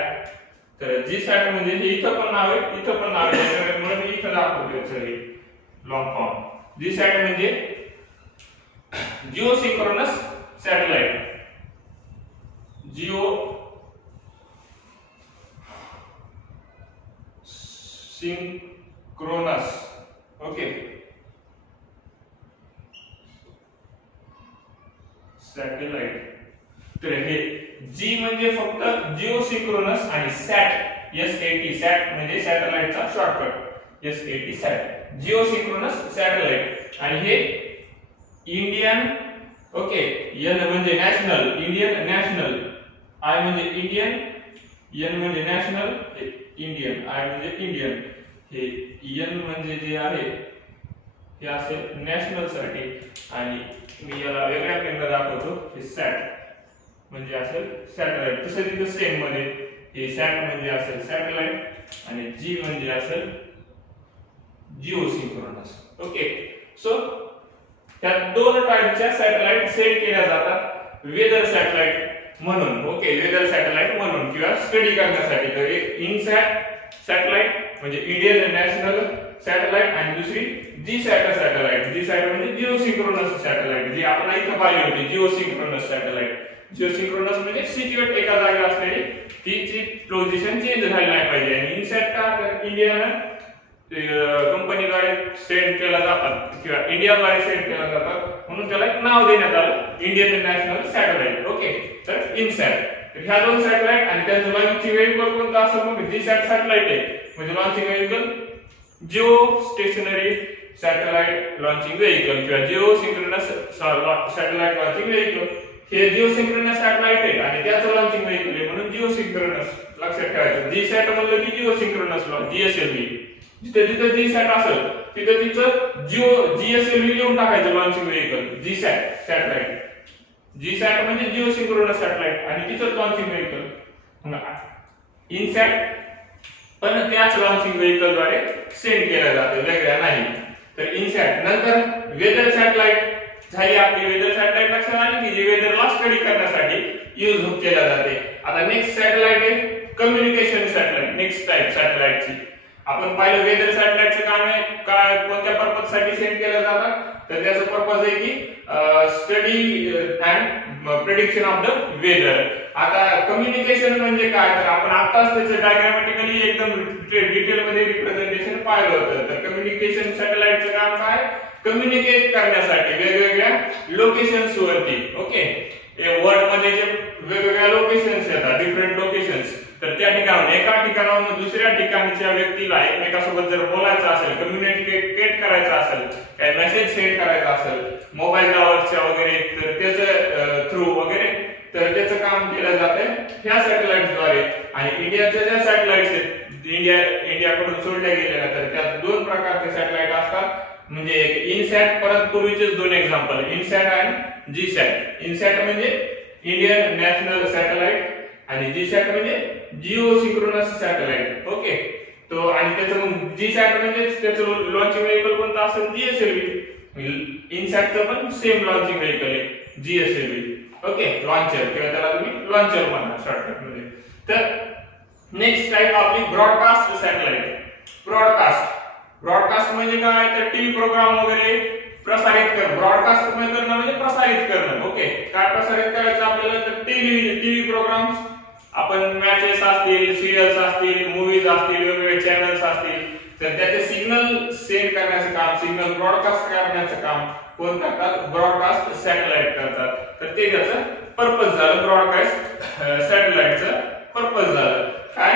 तर जीसॅट म्हणजे हे इथं पण नाव आहे इथं पण नाव आहे म्हणून मी इथं दाखवतो सगळे लॉंग फॉर्म. जीसॅट म्हणजे geo synchronous satellite. Geo synchronous okay satellite. तर हे जी म्हणजे फक्त जिओ सिंक्रोनस आणि सॅट एसएटी सॅट म्हणजे सॅटेलाइटचा शॉर्टकट एसएटी सॅट जिओ सिंक्रोनस सॅटेलाइट. आणि हे इंडियन ओके एन म्हणजे नॅशनल इंडियन नॅशनल आय म्हणजे इंडियन एन म्हणजे नॅशनल इंडियन आय म्हणजे इंडियन हे एन म्हणजे जे आहे हे असेल नॅशनल साठी आणि मी याला वेगळ्या पेनने दाखवतो हे सॅट म्हणजे असेल सॅटेलाइट. तसं तिथं सेम मध्ये हे सॅट म्हणजे असेल सॅटेलाइट आणि जी म्हणजे असेल जिओ सिंक्रोनस. ओके सो त्या दोन टाइपच्या सॅटेलाइट सेंड केल्या जातात वेदर सॅटेलाइट म्हणून. ओके वेदर सॅटेलाइट म्हणून किंवा स्टडी करण्यासाठी. तर एक इनसॅट सॅटेलाइट म्हणजे इंडियन नॅशनल सॅटेलाइट आणि दुसरी जीसॅट सॅटेलाइट. जीसॅट म्हणजे जिओ सिंक्रोनस सॅटेलाइट जी आपण इथं पाहिली होती Jio synchronous satellite. Geo synchronous म्हणजे सिक्युअर एका जागी असलेली तिची पोझिशन चेंज झाली नाही पाहिजे. आणि इनसॅट का तर इंडियाला कंपनीद्वारे सेंड केला जातात किंवा इंडियाद्वारे सेंड केला जातात म्हणून त्याला एक नाव देण्यात आलं इंडियन नॅशनल सॅटेलाइट. ओके तर इनसॅट. तर ह्या दोन सॅटेलाइट आणि त्यांचं लॉन्चिंग व्हेइकल कोणतं असेल मग जीसॅट सॅटेलाइट आहे म्हणजे launching vehicle geo stationery satellite launching vehicle किंवा geo synchronous satellite launching vehicle. हे जिओ सिंक्रोनस सॅटेलाइट आहे आणि त्याचं लॉन्चिंग व्हेइकल आहे म्हणून जिओ सिंक्रोनस लक्षात ठेवायचं. जीसॅट म्हणलं की जिओ सिंक्रोनस जीएसएलव्ही जिथे जिथे जीसॅट असेल तिथे तिथं जिओ जीएसएलव्ही लिहून टाकायचं launching vehicle GSAT satellite. GSAT म्हणजे जिओ सिंक्रोनस सॅटेलाइट आणि तिथं लॉन्चिंग व्हेइकल इनसॅट पण त्याच लॉन्चिंग व्हेइकल द्वारे सेंड केलं जातं वेगळ्या नाही. तर इनसॅट नंतर वेदर सॅटेलाइट झाली आपली. वेदर सॅटेलाइट लक्षात आली की जे वेदरला स्टडी करण्यासाठी यूज केल्या जाते. आता नेक्स्ट सॅटेलाइट आहे कम्युनिकेशन सॅटेलाइट. नेक्स्ट टाइप सॅटेलाइटची आपण पाहिलं वेदर सॅटेलाइटचं काम आहे काय कोणत्या पर्पज साठी सेंड केलं जातं तर त्याचं पर्पज आहे की study and prediction of the weather. आता कम्युनिकेशन म्हणजे काय तर आपण आताच त्याचं डायग्रामॅटिकली एकदम डिटेल मध्ये रिप्रेझेंटेशन पाहिलं होतं. तर कम्युनिकेशन सॅटेलाइटचं काम काय, कम्युनिकेट करण्यासाठी वेगवेगळ्या लोकेशन्स वरती, ओके, वर्ल्ड मध्ये जे वेगवेगळ्या लोकेशन्स येतात, डिफरंट लोकेशन्स, तर त्या ठिकाणाहून एका ठिकाणाहून दुसऱ्या ठिकाणच्या व्यक्तीला एकमेकांसोबत जर बोलायचं असेल, कम्युनिकेट करायचं असेल, काय मेसेज सेंड करायचा असेल मोबाईल टॉवरच्या वगैरे, तर त्याचं थ्रू वगैरे, तर त्याचं काम केलं जातं ह्या सॅटेलाइट्सद्वारे. आणि इंडियाच्या ज्या सॅटेलाइट्स आहेत इंडियाकडून सोडल्या गेलेल्या, तर त्यात दोन प्रकारचे सॅटेलाइट असतात, म्हणजे एक इनसॅट, परत पूर्वीचेच दोन एक्झाम्पल, इनसॅट आणि जीसॅट. इनसॅट म्हणजे इंडियन नॅशनल सॅटेलाइट आणि जीसॅट म्हणजे जिओ सिंक्रोनस सॅटेलाइट, ओके. तो आणि त्याचं मग जीसॅट म्हणजे त्याचं लॉन्चिंग व्हेहिकल कोणतं असेल, जीएसएलव्ही. इनसॅटचं पण सेम लॉन्चिंग व्हेहिकल आहे, जीएसएलव्ही, ओके, लॉन्चर, किंवा त्याला तुम्ही लॉन्चर म्हणा शॉर्टकट मध्ये. तर नेक्स्ट टाइप आपली ब्रॉडकास्ट सॅटेलाइट. ब्रॉडकास्ट म्हणजे काय, तर टीव्ही प्रोग्राम वगैरे प्रसारित करणं. ब्रॉडकास्ट करणं म्हणजे प्रसारित करणं, ओके. काय प्रसारित करायचं आपल्याला, तर टीव्ही प्रोग्राम्स, आपण मॅचेस असतील, सिरियल्स असतील, मूवीज असतील, वेगवेगळे चॅनल्स असतील, तर त्याचे सिग्नल सेंड करण्याचं काम, सिग्नल ब्रॉडकास्ट करण्याचं काम कोण करतात, ब्रॉडकास्ट सॅटेलाइट करतात. तर ते त्याचं पर्पज झालं, ब्रॉडकास्ट सॅटेलाइटचं पर्पज झालं काय,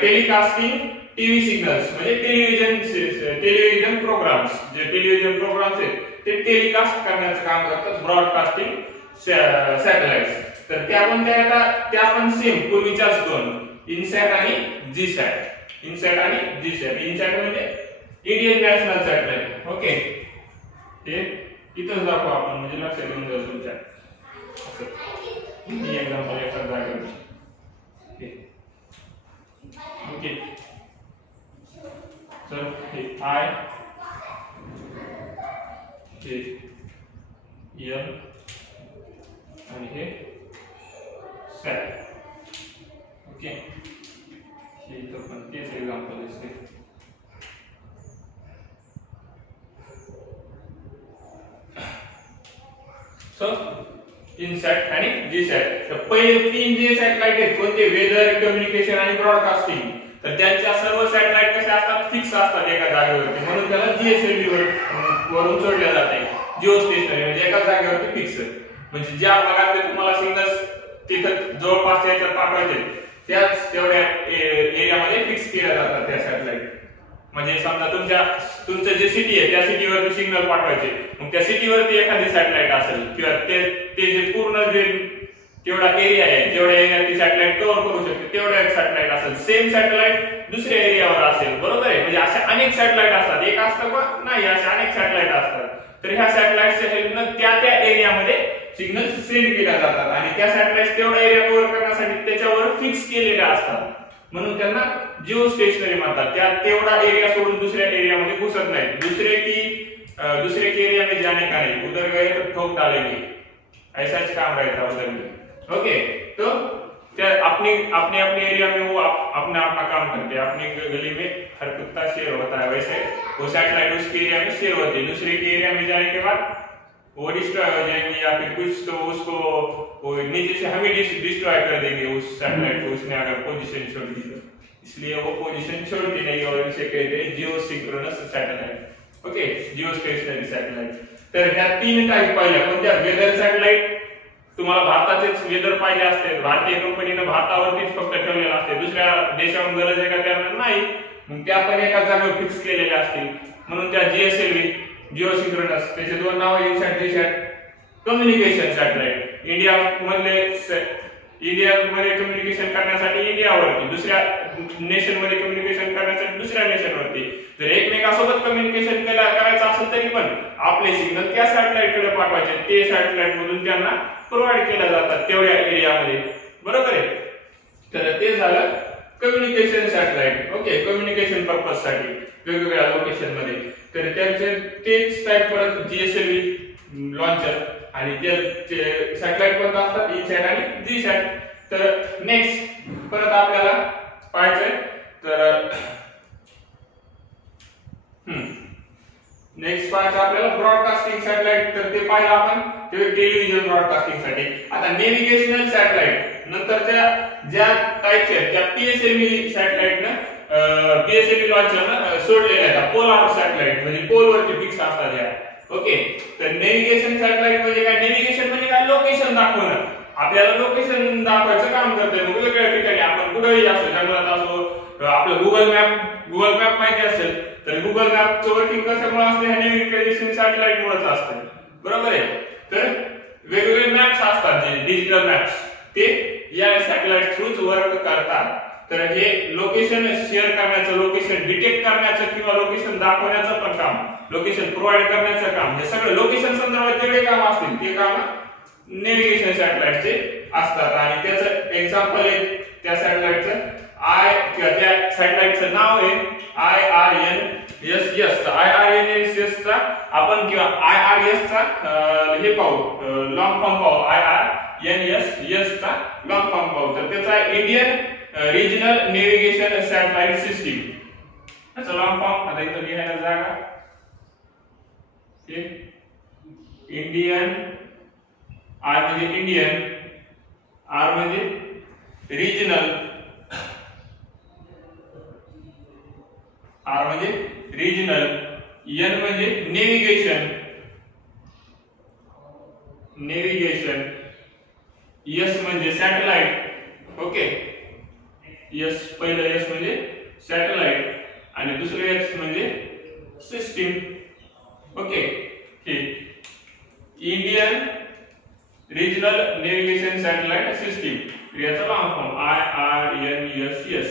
टेलिकास्टिंग टीव्ही सिग्नल्स, म्हणजे टेलिव्हिजन प्रोग्राम्स, जे टेलिव्हिजन प्रोग्राम्स आहेत ते टेलिकास्ट करण्याचं काम करतात ब्रॉडकास्टिंग सॅटेलाइट्स. तर त्या कोणत्या येतात, त्या पण सेम पूर्वीच्याच दोन, इनसॅट आणि जीसॅट. इनसॅट आणि जीसॅट. इनसॅट म्हणजे इंडियन नॅशनल सॅटेलाइट, ओके. हे इथंच दाखवू आपण, म्हणजे लक्षात येऊन जाईल तुमच्या. ही एक्झाम्पल एका जागेवर, ओके. तर हे आय, हे एल आणि हे सॅट, ओके. हे इथं पण तेच एक्झाम्पल असते. सो इनसॅट आणि जीसॅट. तर पहिले तीन जे सॅटेलाइट आहेत कोणते, वेदर, कम्युनिकेशन आणि ब्रॉडकास्टिंग, तर त्यांच्या सर्व सॅटेलाइट कसे असतात, फिक्स असतात एका जागेवरती, म्हणून त्याला जीएसएलव्ही वरून सोडल्या जाते, जिओ स्टेशनरी, म्हणजे एका जागेवरती फिक्स. म्हणजे ज्या भागात तुम्हाला सिग्नल्स तिथं जवळपास याच्यात पाठवायचे त्याच तेवढ्या एरियामध्ये फिक्स केल्या जातात त्या सॅटेलाइट. म्हणजे समजा तुमचं जे सिटी आहे त्या सिटीवरती सिग्नल पाठवायचे, मग त्या सिटीवरती एखादी सॅटेलाइट असेल, किंवा ते जे पूर्ण जे तेवढा एरिया आहे, जेवढ्या एरियात ती सॅटेलाइट कव्हर करू शकते तेवढ्या एक सॅटेलाइट असेल, सेम सॅटेलाइट दुसऱ्या एरियावर असेल, बरोबर आहे. म्हणजे अशा अनेक सॅटेलाइट असतात, एक असतं पण नाही, अशा अनेक सॅटेलाइट असतात. तर ह्या सॅटेलाइटच्या हेल्पनं त्या एरियामध्ये सिग्नल सेंड केल्या जातात, आणि त्या सॅटेलाइट तेवढा एरिया कव्हर करण्यासाठी त्याच्यावर फिक्स केलेल्या असतात, म्हणून त्यांना जिओ स्टेशनरी म्हणतात. त्या तेवढा एरिया सोडून दुसऱ्या एरियामध्ये घुसत नाही. दूसरे के एरिया में जाने का नहीं, उधर गए तो ठोक डालेंगे, ऐसा काम रहता है उधर में, ओके. तो अपने एरिया में वो अपना काम करते हैं, अपनी गली में हर कुत्ता शेर होता है, वैसे वो सैटेलाइट उसके एरिया में शेर होती है, दूसरे के एरिया में जाने के बाद वो डिस्ट्रॉय हो जाएंगे, या फिर कुछ तो उसको नीचे से हम ही डिस्ट्रॉय कर देंगे उस सैटेलाइट को, उसने अगर पोजीशन छोड़ दी तो. इसलिए वो पोजीशन छोड़ती नहीं, और इसे कहते हैं geosynchronous satellite, okay, Jio stationery satellite. तर ह्या तीन टाइप पाहिल्या. कोणत्या, वेदर सॅटेलाइट, तुम्हाला भारताचेच वेदर पाहिजे असते, भारतीय कंपनीने भारतावरतीच फक्त ठेवलेलं असते, दुसऱ्या देशाहून गरज आहे का त्यांना नाही, मग त्या पण एका जागेवर फिक्स केलेल्या असतील, म्हणून त्या जीएसएलव्ही, जिओ सिंक्रोनस, त्याचे दोन नाव, इनसॅट जीसॅट. कम्युनिकेशन सॅटेलाइट, इंडियामध्ये कम्युनिकेशन करण्यासाठी इंडियावरती, दुसऱ्या नेशन मध्ये कम्युनिकेशन करण्यासाठी दुसऱ्या नेशनवरती. जर एकमेकांसोबत कम्युनिकेशन करायचं असेल तरी पण आपले सिग्नल त्या सॅटेलाइट कडे पाठवायचे, ते सॅटेलाइट मधून त्यांना प्रोव्हाइड केल्या जातात तेवढ्या एरियामध्ये, बरोबर आहे. तर ते झालं communication satellite, okay, communication purpose साठी वेगवेगळ्या लोकेशन मध्ये. तर त्यांचे तेच टाइप परत जीएसएलव्ही लॉन्चर, आणि ते सॅटेलाइट कोणतं असतात, इनसॅट आणि जीसॅट. तर नेक्स्ट परत आपल्याला पाहायचंय, तर नेक्स्ट पाहायचं आपल्याला ब्रॉडकास्टिंग सॅटेलाइट. तर ते पाहिलं आपण, ते टेलिव्हिजन ब्रॉडकास्टिंग साठी. आता नेव्हिगेशनल सॅटेलाइट नंतरच्या ज्या टाइपच्या आहेत त्या पीएसएलव्ही सॅटेलाइटनं पीएसएलव्ही लॉन्चर सोडलेल्या आहेत पोलार सॅटेलाइट म्हणजे पोलवरती फिक्स असतात या. ओके, तर नेव्हिगेशन सॅटेलाइट म्हणजे काय? नेव्हिगेशन म्हणजे काय? लोकेशन दाखवणं. आपल्याला लोकेशन दाखवायचं काम करते. मग वेगवेगळ्या ठिकाणी आपण कुठेही असो, जंगलात असो, आपलं गुगल मॅप माहिती असेल तर गुगल मॅपचं वर्किंग कशामुळे असते? ह्या नेव्हिगेशन सॅटेलाइट मुळेच असते. बरोबर आहे. तर वेगवेगळे मॅप्स असतात जे डिजिटल मॅप्स ते या सॅटेलाइट थ्रूच वर्क करतात. तर हे लोकेशन शेअर करण्याचं, लोकेशन डिटेक्ट करण्याचं किंवा लोकेशन दाखवण्याचं पण काम, लोकेशन प्रोव्हाइड करण्याचं काम, हे सगळं लोकेशन संदर्भात जेवढे काम असतील ते काम नेव्हिगेशन सॅटेलाइटचे असतात. आणि त्याचं एक्झाम्पल आहे त्या सॅटेलाइटचं किंवा त्या सॅटेलाइटचं नाव आहे IRNSS. IRNSS चा आपण किंवा IRS चा हे पाहू, लॉंग फॉर्म पाहू. IRNSS चा लॉंग फॉर्म पाहू. तर त्याचा Indian regional navigation satellite system, त्याचा लॉंग फॉर्म आता इथं लिहायला जागा. इंडियन, आय म्हणजे इंडियन, आर म्हणजे रिजनल, आर म्हणजे रिजनल, एन म्हणजे नेव्हिगेशन, एस म्हणजे सॅटेलाइट. ओके, एस पहिलं एस म्हणजे सॅटेलाइट आणि दुसरं एस म्हणजे सिस्टीम. ओके, ठीक. Indian regional navigation satellite system, याचा long form IRNSS.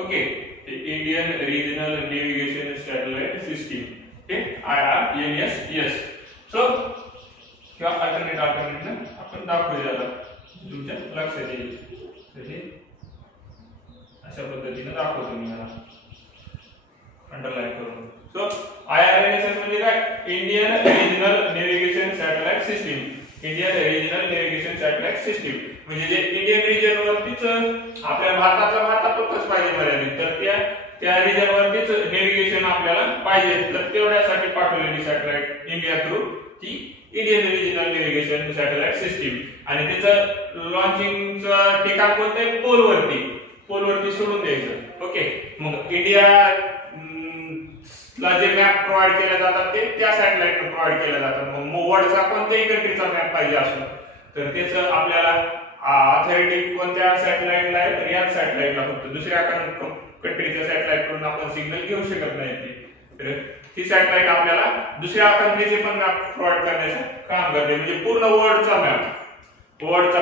Okay, Indian regional navigation satellite system, हे IRNSS. सो किंवा अल्टरनेट आपण दाखवूया आता तुमच्या लक्षात येईल. तर हे अशा पद्धतीने दाखवतो मी याला अंडरलाइन करून. सो IRNSS म्हणजे काय? Indian regional navigation satellite system. Indian regional navigation satellite system म्हणजे जे इंडियन रिजन वरतीच आपल्या भारतातच पाहिजे मर्यादित, तर त्या रिजन वरतीच नेव्हिगेशन आपल्याला पाहिजे, तर तेवढ्यासाठी पाठवलेली सॅटेलाइट इंडिया थ्रू ती Indian regional navigation satellite system. आणि त्याचं लॉन्चिंगचं ठिकाण कोणतं आहे? पोलवरती सोडून द्यायचं. ओके, मग इंडिया ला जे मॅप प्रोव्हाइड केले जातात ते त्या सॅटेलाइटने प्रोव्हाइड केले जातात. मग वर्ल्डचा कोणत्याही कंट्रीचा मॅप पाहिजे असो तर त्याचं आपल्याला ऑथॉरिटी कोणत्या सॅटेलाइटला आहे? तर याच सॅटेलाइटला. फक्त दुसऱ्या कंट्रीच्या सॅटेलाइटकडून आपण सिग्नल घेऊ शकत नाही. तर ही सॅटेलाइट आपल्याला दुसऱ्या कंट्रीचे पण मॅप प्रोव्हाइड करण्याचं काम करते. म्हणजे पूर्ण वर्ल्डचा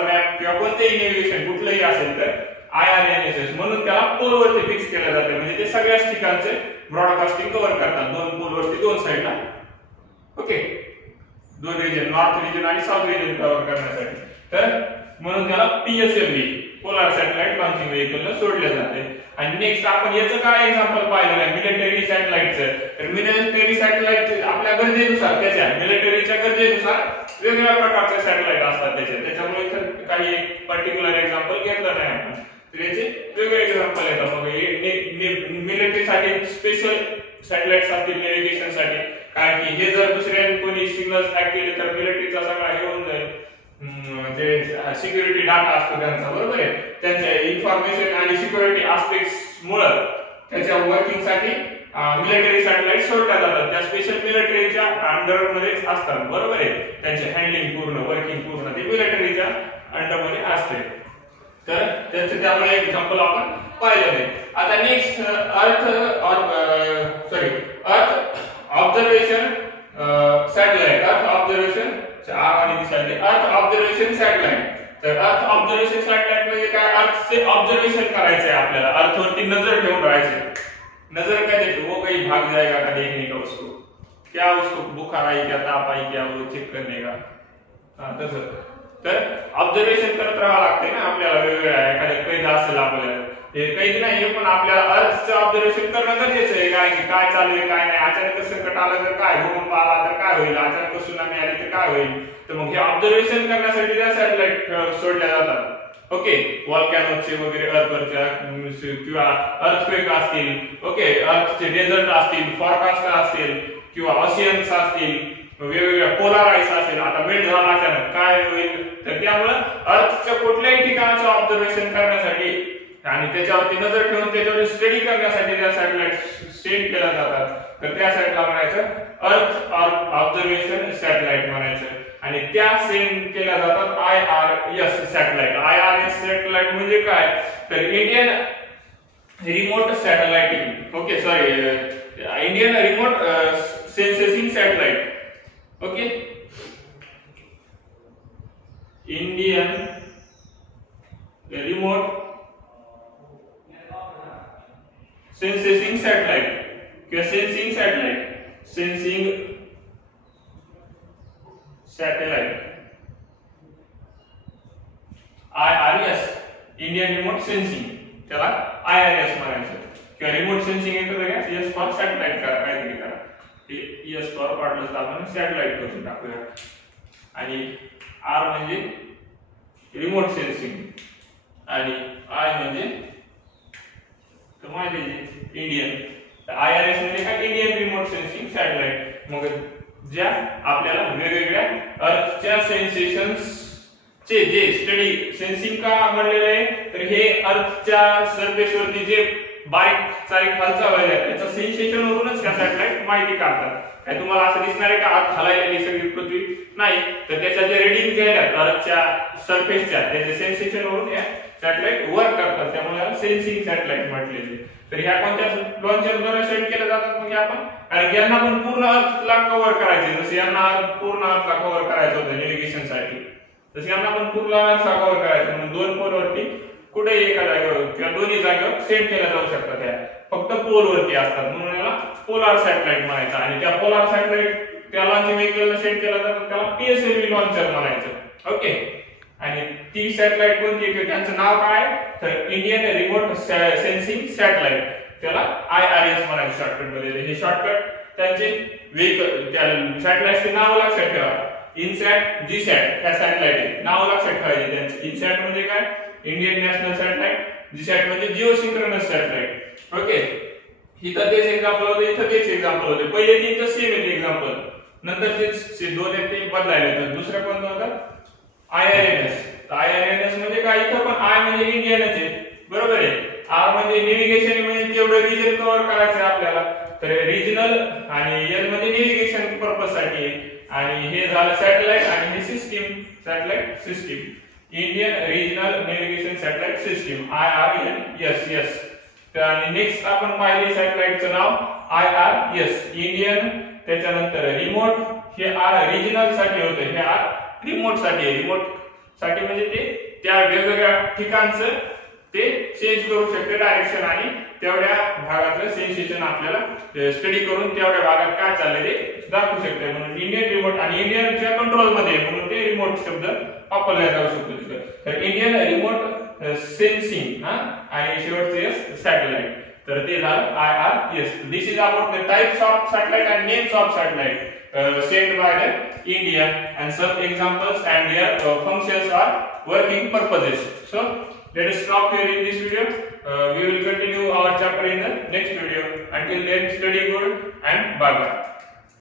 मॅप किंवा कोणतेही नेव्हिगेशन कुठलंही असेल तर IRNSS म्हणून त्याला पोलवरती फिक्स केलं जातं. म्हणजे ते सगळ्याच ठिकाणचे ब्रॉडकास्टिंग कव्हर करतात. दोन पोलवरती दोन साइडला. ओके, दोन रिजन, नॉर्थ रिजन आणि साऊथ रिजन कव्हर करण्यासाठी. तर म्हणून त्याला PSLV पोलार सॅटेलाइट लॉन्चिंग व्हेहिकलला सोडले जाते. आणि नेक्स्ट आपण याचं काय एक्झाम्पल पाहिलं आहे? मिलिटरी सॅटेलाइटचं. तर मिलिटरी सॅटेलाइट आपल्या गरजेनुसार, त्याच्या मिलिटरीच्या गरजेनुसार वेगवेगळ्या प्रकारचे सॅटेलाइट असतात त्याच्यामुळे काही एक पर्टिक्युलर एक्झाम्पल घेतलं नाही आपण. तर याचे वेगवेगळे एक्झाम्पल येतात. मग मिलिटरीसाठी स्पेशल सॅटेलाइट्स असतील नेव्हिगेशनसाठी, कारण की हे जर दुसऱ्या कोणी सिग्नल्स हॅक केले तर मिलिटरीचा सगळा हे होऊन जाईल. जे सिक्युरिटी डाटा असतो त्यांचा, बरोबर आहे, त्यांच्या इन्फॉर्मेशन आणि सिक्युरिटी आस्पेक्ट्स मुळे त्याच्या वर्किंग साठी मिलिटरी सॅटेलाइट सोडल्या जातात. त्या स्पेशल मिलिटरीच्या अंडर मध्येच असतात, बरोबर आहे. त्यांचे हँडलिंग पूर्ण, वर्किंग पूर्ण ते मिलिटरीच्या अंडर मध्ये असते. तर त्याचे त्यामुळे एक्झाम्पल आपण पाहिलं नाही. आता नेक्स्ट अर्थ ऑब्झर्वेशन सॅटेलाइट. अर्थ ऑब्झर्वेशन अर्थ ऑब्झर्वेशन सॅटेलाइट. तर अर्थ ऑब्झर्वेशन सॅटेलाइट म्हणजे काय? अर्थचे ऑब्झर्वेशन करायचे आहे आपल्याला, अर्थवरती नजर ठेवून राहायचे. नजर क्या देखो, वो कहीं भाग जाएगा का देखने का, उसको क्या, उसको बुखार आई क्या, ताप आई क्या, वो चेक करने का. तसं तर ऑब्झर्वेशन करत राहावं लागते ना आपल्याला. वेगवेगळ्या एखाद्या कैद असेल आपल्याला, हे कैद नाही पण आपल्याला अर्थचं ऑब्झर्वेशन करणं गरजेचं आहे. कारण की काय चालू आहे काय नाही, अचानक संकट आलं तर काय, भूकंप आला तर काय होईल, अचानक सुनामी आली तर काय होईल. तर मग हे ऑब्झर्वेशन करण्यासाठी त्या सॅटेलाइट सोडल्या जातात. ओके, व्हॉल्कॅनोचे वगैरे अर्थवरच्या किंवा अर्थक्वेक असतील, ओके, अर्थचे डेझर्ट असतील, फॉरकास्ट असतील किंवा ऑशियन्स असतील, वेगवेगळ्या पोलार आईस असेल. आता मेल्ट झाला अचानक काय होईल, तर त्यामुळे अर्थच्या कुठल्याही ठिकाणाचं ऑब्झर्वेशन करण्यासाठी आणि त्याच्यावरती नजर ठेवून त्याच्यावर स्टडी करण्यासाठी त्या सॅटेलाइट सेंड केल्या जातात. तर त्या साईडला म्हणायचं अर्थ ऑब्झर्वेशन सॅटेलाइट म्हणायचं. आणि त्या सेंड केल्या जातात IRS सॅटेलाइट. IRS सॅटेलाइट म्हणजे काय, तर Indian remote satellite, okay sorry, Indian remote sensing satellite. Okay, Indian remote sensing satellite किंवा sensing satellite IRS, Indian remote sensing, त्याला IRS म्हणायचं. किंवा remote sensing interface S for satellite काहीतरी करा. S for पाडलं तर आपण सॅटेलाइट करून टाकूया. आणि आर म्हणजे रिमोट सेन्सिंग आणि आय म्हणजे माहिती इंडियन. IRS म्हणजे काय, इंडियन रिमोट सेन्सिंग सॅटेलाइट. मग ज्या आपल्याला वेगवेगळ्या अर्थच्या सेन्सेशन्स चे जे स्टडी सेन्सिंग का म्हणलेलं आहे, तर हे अर्थच्या सरफेसवरती जे बारीक सारीक हालचाल व्हायला त्याच्या सेन्सेशन वरूनच त्या सॅटेलाइट माहिती काढतात. काय तुम्हाला असं दिसणार आहे का आत हलायलेली सगळी पृथ्वी? नाही. तर त्याच्या जे रीडिंग घ्यायला अर्थच्या सरफेसच्या त्याचे सेन्सेशन वरून या सॅटेलाइट वर्क करतात. त्यामुळे सेन्सिंग सॅटेलाइट म्हटलेले. तर ह्या कोणत्या लॉन्चरद्वारे सेंड केल्या जातात म्हणजे आपण, कारण यांना पण पूर्ण अर्थला कव्हर करायचे. जसे यांना पूर्ण अर्थला कव्हर करायचं होतं नेव्हिगेशन साठी, तसे यांना पण पूर्ण अर्थला कव्हर करायचं म्हणून दोन पोल वरती कुठे एका जागेवर किंवा दोन्ही जागेवर सेंड केल्या जाऊ शकतात. त्या फक्त पोल वरती असतात म्हणून याला पोलार सॅटेलाइट म्हणायचं. आणि त्या पोलार सॅटेलाइट त्या लॉन्च व्हेकलला सेंड केला जातो त्याला PSLV लॉन्चर म्हणायचं. ओके, आणि ती सॅटेलाइट कोणती आहे त्यांचं नाव काय, तर इंडियन रिमोट सेन्सिंग सॅटेलाइट, त्याला IRS म्हणायचं शॉर्टकट मध्ये. हे शॉर्टकट त्यांचे व्हेकल त्या सॅटेलाइटचे नाव लक्षात ठेवा. इनसॅट, जीसॅट ह्या सॅटेलाइट नाव लक्षात ठेवायचे त्यांचे. इनसॅट म्हणजे काय, इंडियन नॅशनल सॅटेलाइट. जीसॅट म्हणजे जिओ सिंक्रोनस सॅटेलाइट. ओके, इथं तेच एक्झाम्पल होते, इथं तेच एक्झाम्पल होते. पहिले तीन तर सेम आहेत एक्झाम्पल, नंतर ते दोन आहेत ते बदलायला येतात. दुसरं कोणतं होतं, IRNS. IRNS म्हणजे काय, इथं पण आय म्हणजे इंडियनच आहे, बरोबर आहे. आर म्हणजे नेव्हिगेशन, म्हणजे तेवढं रिजन कव्हर करायचं आहे आपल्याला, तर रिजनल. आणि एल म्हणजे नेव्हिगेशन पर्पज साठी आहे. आणि हे झालं सॅटेलाइट आणि हे system, satellite system, Indian regional navigation satellite system IRNS. आणि नेक्स्ट आपण पाहिले सॅटेलाइटचं नाव IRS इंडियन. त्याच्यानंतर रिमोट, हे आर रिजनल साठी होते, हे आर रिमोट साठी आहे. रिमोट साठी म्हणजे ते त्या वेगवेगळ्या ठिकाणचं ते चेंज करू शकते डायरेक्शन आणि तेवढ्या भागातलं सेन्सेशन आपल्याला स्टडी करून तेवढ्या भागात काय चाललंय ते दाखवू शकते. म्हणून इंडियन रिमोट आणि इंडियनच्या कंट्रोल मध्ये म्हणून ते रिमोट शब्द वापरला जाऊ शकतो तिथं. तर इंडियन रिमोट सेन्सिंग आणि शेवटचे सॅटेलाइट, तर ते झालं IRS. This is about the types of satellite and names of satellite sent by the India and some examples and their functions are working purposes. So let us stop here in this video. We will continue our chapter in the next video. Until then, study good and bye bye.